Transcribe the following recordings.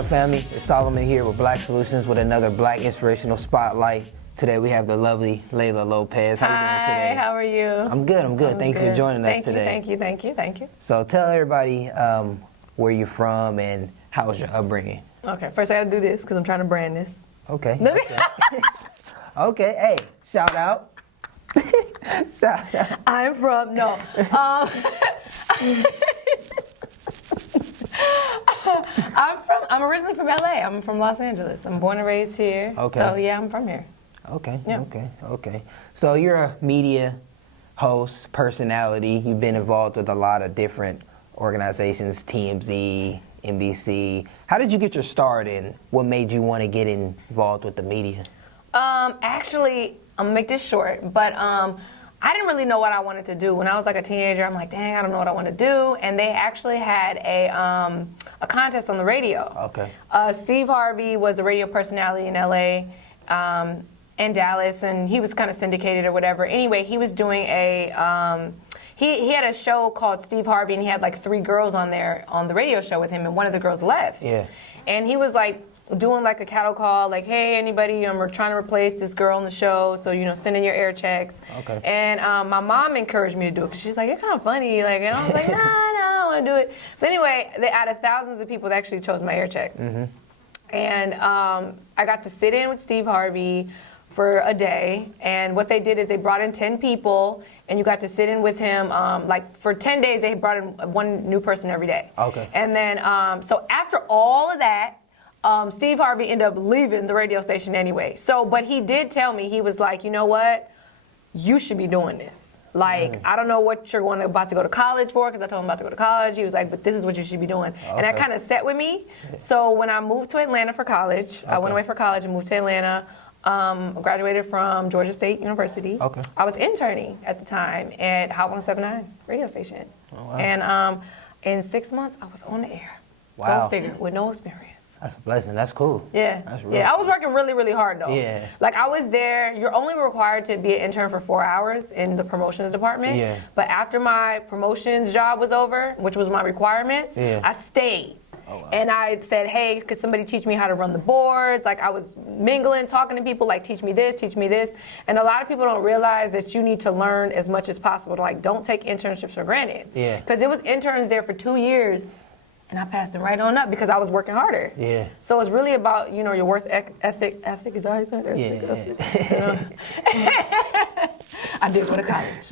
up, family? It's Solomon here with Black Soulutions with another Black Inspirational Spotlight. Today we have the lovely Laila Lopez. How are you doing today? Hi, how are you? I'm good. Thank you for joining us today. Thank you. So tell everybody where you're from and how was your upbringing. Okay, first I gotta do this because I'm trying to brand this. Okay. Okay, hey, shout out. Shout out. I'm from, I'm originally from LA. I'm from Los Angeles. I'm born and raised here. Okay. So yeah, I'm from here. Okay, Yeah. okay. So you're a media host, personality. You've been involved with a lot of different organizations, TMZ, NBC. How did you get your start and what made you want to get involved with the media? Actually, I'm gonna make this short, but I didn't really know what I wanted to do. When I was like a teenager, I'm like, dang, I don't know what I want to do. And they actually had a contest on the radio. Okay. Steve Harvey was a radio personality in LA and Dallas, and he was kind of syndicated or whatever. Anyway, he was doing he had a show called Steve Harvey, and he had like 3 girls on there on the radio show with him, and one of the girls left. Yeah. And he was like doing like a cattle call, like, hey, anybody, we're trying to replace this girl on the show, so, send in your air checks. Okay. And my mom encouraged me to do it, because she's like, it's kind of funny, like, and I was like, no, I don't want to do it. So anyway, out of thousands of people, they actually chose my air check. Mm-hmm. And I got to sit in with Steve Harvey for a day, and what they did is they brought in 10 people, and you got to sit in with him, like for 10 days, they brought in one new person every day. Okay. And then, so after all of that, Steve Harvey ended up leaving the radio station anyway. So, but he did tell me, he was like, you know what, you should be doing this. Like, I don't know what you're about to go to college for, because I told him about to go to college. He was like, but this is what you should be doing. Okay. And that kind of set with me. So when I moved to Atlanta for college, I went away for college and moved to Atlanta. Graduated from Georgia State University. Okay. I was interning at the time at Hot 107.9 radio station. Oh, wow. And in 6 months, I was on the air. Wow. Go figure, with no experience. That's a blessing. That's cool. Yeah. That's really I was working really, really hard though. Yeah. Like I was there, you're only required to be an intern for 4 hours in the promotions department. Yeah. But after my promotions job was over, which was my requirements, I stayed. Oh, wow. And I said, hey, could somebody teach me how to run the boards? Like I was mingling, talking to people, like teach me this. And a lot of people don't realize that you need to learn as much as possible. Like don't take internships for granted. Yeah. Because it was interns there for 2 years. And I passed them right on up because I was working harder. Yeah. So it's really about, your worth ethic. Ethic, is that how you say it? Yeah. I did go to college.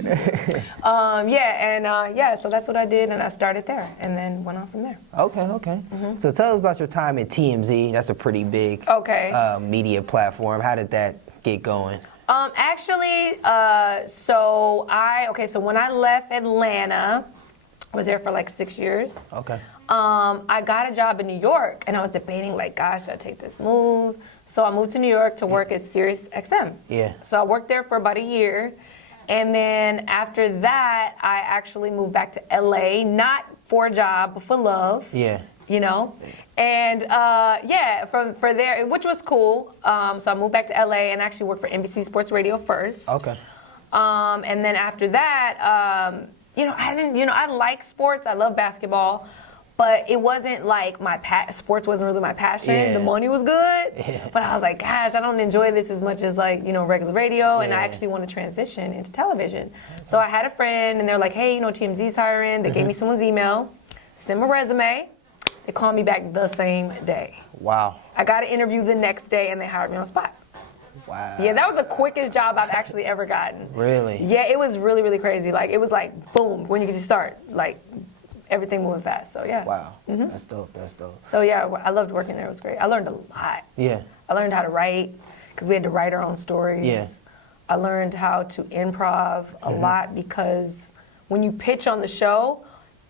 So that's what I did, and I started there, and then went on from there. Okay. Mm-hmm. So tell us about your time at TMZ. That's a pretty big media platform. How did that get going? So when I left Atlanta, I was there for like 6 years. Okay. I got a job in New York, and I was debating, like, gosh, should I take this move? So I moved to New York to work at Sirius XM. Yeah. So I worked there for about a year, and then after that, I actually moved back to LA, not for a job, but for love. Yeah. And for there, which was cool. So I moved back to LA and actually worked for NBC Sports Radio first. Okay. And then after that, I like sports. I love basketball. But it wasn't like sports wasn't really my passion. Yeah. The money was good. Yeah. But I was like, gosh, I don't enjoy this as much as regular radio. Yeah. And I actually want to transition into television. So I had a friend, and they're like, hey, TMZ's hiring. They gave me someone's email, sent my resume. They called me back the same day. Wow. I got an interview the next day, and they hired me on the spot. Wow. Yeah, that was the quickest job I've actually ever gotten. Really? Yeah, it was really, really crazy. Like, it was like, boom, when you get to start. Like, everything moving fast, so yeah. Wow, That's dope. So yeah, I loved working there. It was great. I learned a lot. Yeah. I learned how to write, because we had to write our own stories. Yeah. I learned how to improv a lot, because when you pitch on the show,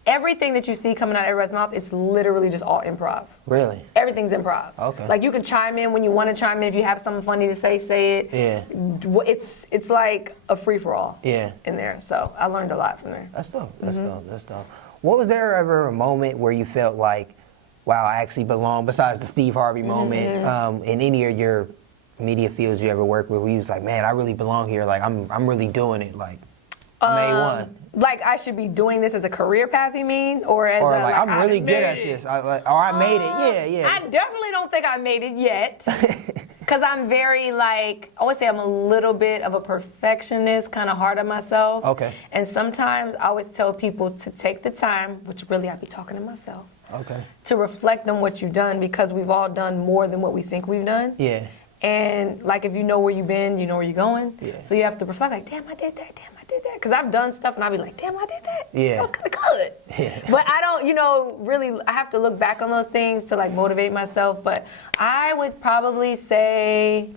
everything that you see coming out of everybody's mouth, it's literally just all improv. Really? Everything's improv. Okay. Like you can chime in when you want to chime in. If you have something funny to say it. Yeah. It's like a free-for-all in there. So I learned a lot from there. That's dope. That's dope. What was there ever a moment where you felt like, wow, I actually belong, besides the Steve Harvey moment, in any of your media fields you ever worked with, where you was like, man, I really belong here, like I'm really doing it, like? I made one. Like I should be doing this as a career path, you mean? Or as Or a, like, I'm really good at this. I made it. Yeah. I definitely don't think I made it yet. Because I'm very I always say I'm a little bit of a perfectionist, kind of hard on myself. Okay. And sometimes I always tell people to take the time, which really I'd be talking to myself. Okay. To reflect on what you've done, because we've all done more than what we think we've done. Yeah. And like if you know where you've been, you know where you're going. Yeah. So you have to reflect like, damn, I did that, damn, I did that. Because I've done stuff and I'll be like, damn, I did that. Yeah. That was kind of good. Yeah. But I don't, really, I have to look back on those things to motivate myself. But I would probably say,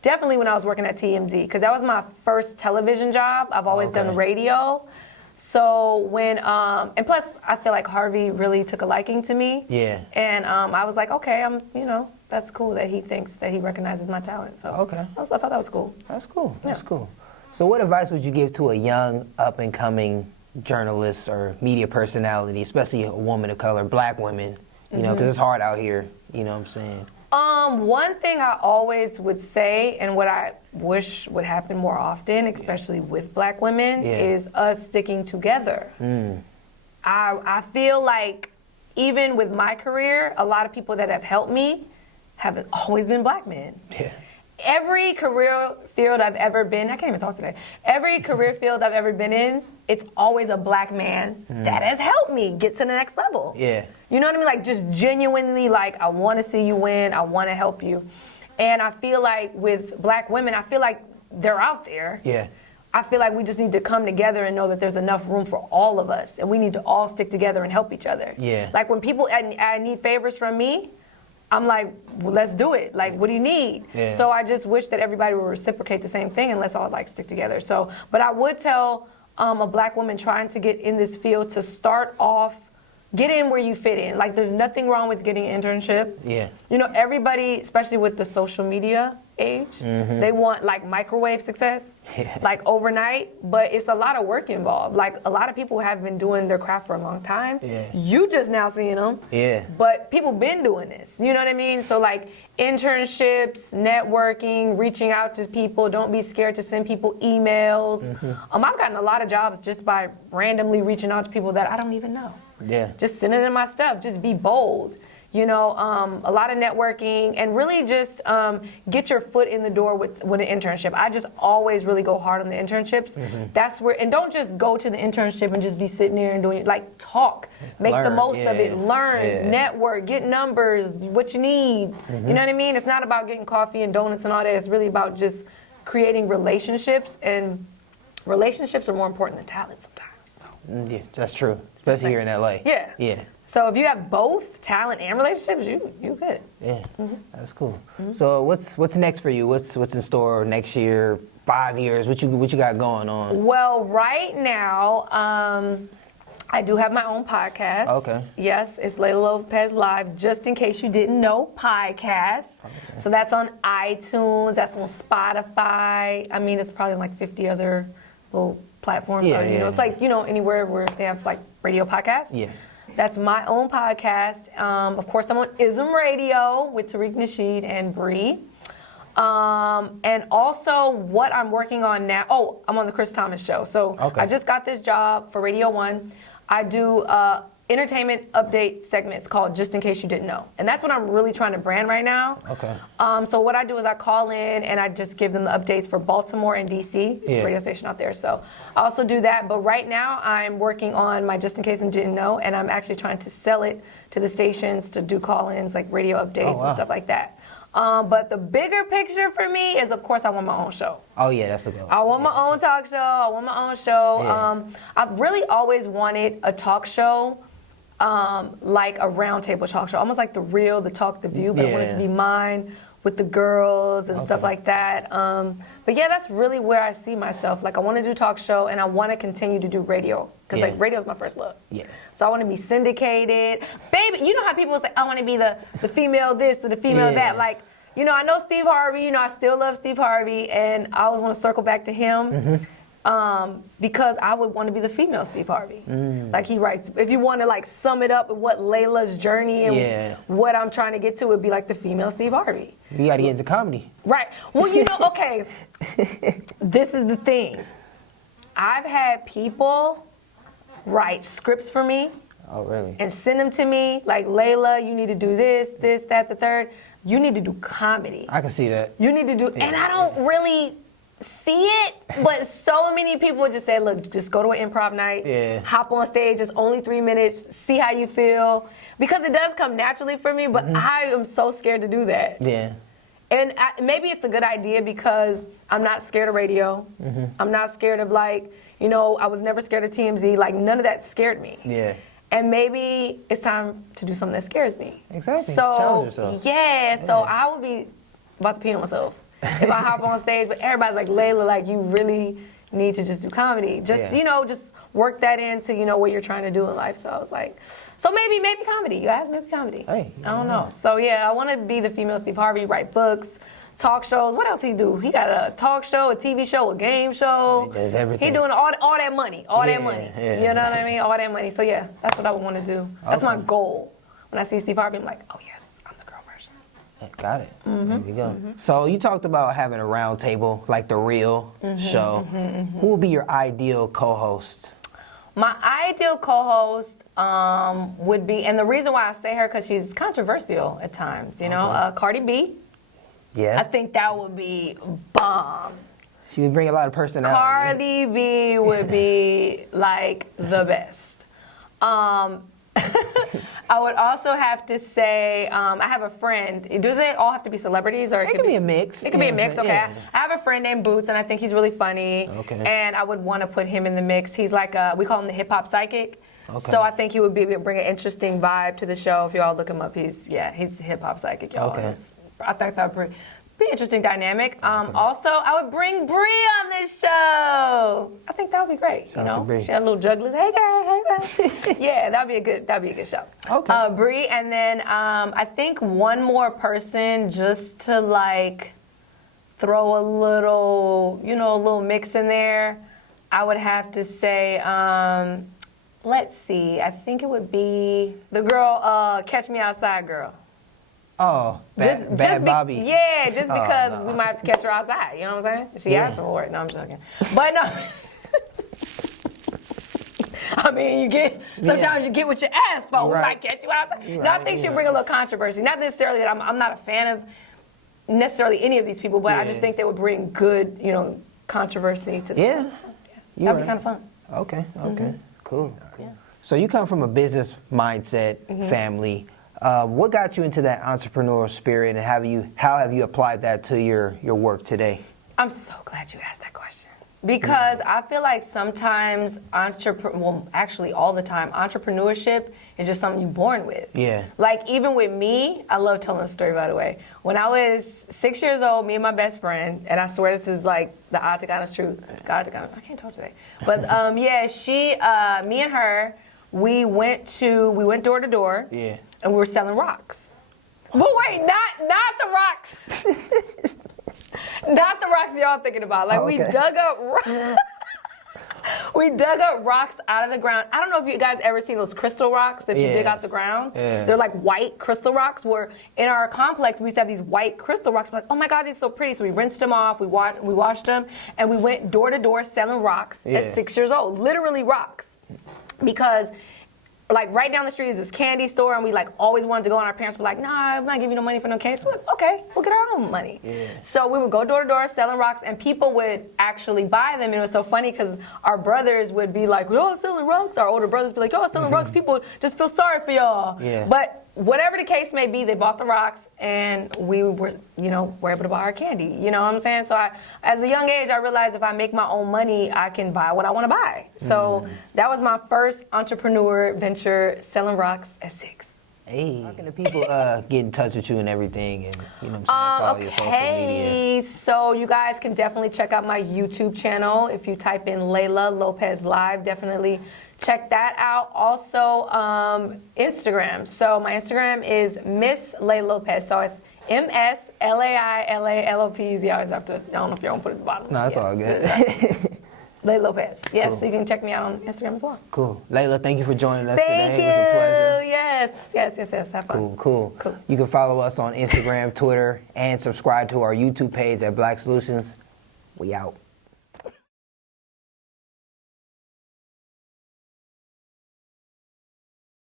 definitely when I was working at TMZ, because that was my first television job. I've always done radio. So when, and plus I feel like Harvey really took a liking to me. Yeah. And I was like, okay, that's cool that he thinks that he recognizes my talent. So okay. I thought that was cool. That's cool. Yeah. That's cool. So what advice would you give to a young, up-and-coming journalist or media personality, especially a woman of color, black women, you know, because it's hard out here, you know what I'm saying? One thing I always would say, and what I wish would happen more often, especially with black women, is us sticking together. I feel like even with my career, a lot of people that have helped me have always been black men. Yeah. Every career field I've ever been, I can't even talk today. Every career field I've ever been in, it's always a black man that has helped me get to the next level. Yeah. You know what I mean? Like just genuinely I want to see you win, I want to help you. And I feel like with black women, I feel like they're out there. Yeah. I feel like we just need to come together and know that there's enough room for all of us, and we need to all stick together and help each other. Yeah. Like when people I need favors from me, I'm like, well, let's do it. Like, what do you need? Yeah. So I just wish that everybody would reciprocate the same thing and let's all stick together. So, but I would tell a black woman trying to get in this field to start off, get in where you fit in. Like, there's nothing wrong with getting an internship. Yeah. You know, everybody, especially with the social media age, they want microwave success, overnight, but it's a lot of work involved. Like, a lot of people have been doing their craft for a long time. Yeah. You just now seeing them. Yeah. But people been doing this, you know what I mean? So internships, networking, reaching out to people, don't be scared to send people emails. I've gotten a lot of jobs just by randomly reaching out to people that I don't even know. Yeah. Just sending them my stuff, just be bold. You know, a lot of networking and really just get your foot in the door with an internship. I just always really go hard on the internships. That's where, and don't just go to the internship and just be sitting there and doing, talk, make the most of it, learn, network, get numbers, what you need. You know what I mean? It's not about getting coffee and donuts and all that. It's really about just creating relationships, and relationships are more important than talent sometimes. So. Yeah, that's true, especially here in LA. Yeah. Yeah. So if you have both talent and relationships, you good. Yeah, that's cool. So what's next for you? What's in store next year, 5 years? What you got going on? Well, right now, I do have my own podcast. Okay. Yes, it's Laila Lopez Live, just in case you didn't know, podcast. Okay. So that's on iTunes, that's on Spotify. I mean, it's probably on 50 other little platforms. Yeah, you know, it's anywhere where they have radio podcasts. Yeah. That's my own podcast. Of course, I'm on ISM Radio with Tariq Nasheed and Bree. And also what I'm working on now, I'm on the Chris Thomas Show. So I just got this job for Radio 1. I do entertainment update segments called Just in Case You Didn't Know. And that's what I'm really trying to brand right now. Okay. So what I do is I call in and I just give them the updates for Baltimore and DC. It's a radio station out there. So I also do that. But right now I'm working on my Just in Case You Didn't Know, and I'm actually trying to sell it to the stations to do call-ins, radio updates and stuff like that. But the bigger picture for me is, of course, I want my own show. Oh, yeah, that's the goal. I want my own talk show. I want my own show. Yeah. I've really always wanted a talk show, like a roundtable talk show, almost like The Real, The Talk, The View, but I want it to be mine with the girls and stuff like that. But yeah, that's really where I see myself. I want to do talk show, and I want to continue to do radio, because radio is my first love. Yeah. So I want to be syndicated. Baby, you know how people say, I want to be the female this or the female that. I know Steve Harvey, I still love Steve Harvey, and I always want to circle back to him. Because I would want to be the female Steve Harvey. He writes, if you want to sum it up and what Laila's journey and what I'm trying to get to would be the female Steve Harvey. You got to get into comedy. Right. Well, okay, this is the thing. I've had people write scripts for me. Oh, really? And send them to me, like, Laila, you need to do this, that, the third. You need to do comedy. I can see that. You need to do, and I don't really see it, but so many people would just say, look, just go to an improv night, hop on stage, it's only 3 minutes, see how you feel. Because it does come naturally for me, but I am so scared to do that. Yeah. And maybe it's a good idea because I'm not scared of radio. I'm not scared of, like, you know, I was never scared of TMZ. Like, none of that scared me. Yeah. And maybe it's time to do something that scares me. Exactly. So, challenge yourself. Yeah, so I would be about to pee on myself if I hop on stage. But everybody's like, Laila, like, you really need to just do comedy. Just, you know, just work that into, you know, what you're trying to do in life. So I was like, so maybe comedy. You guys, maybe comedy. Hey, I don't know. So yeah, I want to be the female Steve Harvey, write books, talk shows. What else he do? He got a talk show, a TV show, a game show. He does everything. He doing all that money, that money. Yeah. You know what I mean? All that money. So yeah, that's what I would want to do. That's my goal. When I see Steve Harvey, I'm like, oh yes, I'm the girl version. Got it. There you go. So you talked about having a round table, like the Real show. Who would be your ideal co-host? My ideal co-host would be, and the reason why I say her, because she's controversial at times, you know, Cardi B. Yeah. I think that would be bomb. She would bring a lot of personality. Cardi B would be like the best. I would also have to say, I have a friend. Does it all have to be celebrities, or It could be a mix. It could be a mix. Okay. Yeah. I have a friend named Boots, and I think he's really funny. Okay. And I would want to put him in the mix. He's like we call him the hip hop psychic. Okay. So I think he would be able to bring an interesting vibe to the show. If you all look him up, he's the hip hop psychic, y'all. Okay. I think that would be an interesting dynamic. Also, I would bring Bree on this show. I think that would be great. Shout out to Bree. She had a little jugglers. Hey guys, hey guys. Yeah, that'd be a good show. Okay. Bree, and then I think one more person just to like throw a little, a little mix in there. I would have to say, let's see. I think it would be the girl, Catch Me Outside girl. Oh, Bad Bobby. Yeah, just because we might have to catch her outside. You know what I'm saying? She asked for it. No, I'm joking. But no. I mean, sometimes you get what you ask for. We might catch you outside. No, I think she'll bring a little controversy. Not necessarily that I'm not a fan of necessarily any of these people, but I just think they would bring good, controversy to the show. That'd be kind of fun. Okay. Cool. Yeah. So you come from a business mindset family. What got you into that entrepreneurial spirit, and how have you applied that to your work today? I'm so glad you asked that question. Because I feel like sometimes, actually all the time, entrepreneurship is just something you're born with. Yeah. Like even with me, I love telling a story, by the way. When I was 6 years old, me and my best friend, and I swear this is like the odd to honest truth. I can't talk today. But me and her, we went door to door. Yeah. And we were selling rocks. But wait, not the rocks. Not the rocks y'all thinking about. Like we dug up rocks out of the ground. I don't know if you guys ever seen those crystal rocks that you dig out the ground. Yeah. They're like white crystal rocks. Where in our complex we used to have these white crystal rocks. We're like, oh my God, these are so pretty. So we rinsed them off. We washed them, and we went door to door selling rocks at 6 years old. Literally rocks, because. Like right down the street is this candy store, and we like always wanted to go, and our parents were like, "Nah, I'm not giving you no money for no candy." So we're like, "Okay, we'll get our own money." Yeah. So we would go door to door selling rocks, and people would actually buy them. And it was so funny because our brothers would be like, "Y'all selling rocks?" Our older brothers would be like, "Y'all selling rocks?" People just feel sorry for y'all. Yeah. But whatever the case may be, they bought the rocks, and we were, were able to buy our candy. You know what I'm saying? So as a young age, I realized if I make my own money, I can buy what I want to buy. So that was my first entrepreneur venture, selling rocks at 6. Hey, how can the people get in touch with you and everything, and follow your social media? So you guys can definitely check out my YouTube channel. If you type in Laila Lopez Live, definitely check that out. Also, Instagram. So my Instagram is Miss Laila Lopez. So it's MSLAILALOPZ. You always have to, I don't know if you want to put it at the bottom. No, that's all good. Laila Lopez. Yes, cool. So you can check me out on Instagram as well. Cool. Laila, thank you for joining us today. It was a pleasure. Yes. Have fun. Cool. You can follow us on Instagram, Twitter, and subscribe to our YouTube page at Black Soulutions. We out.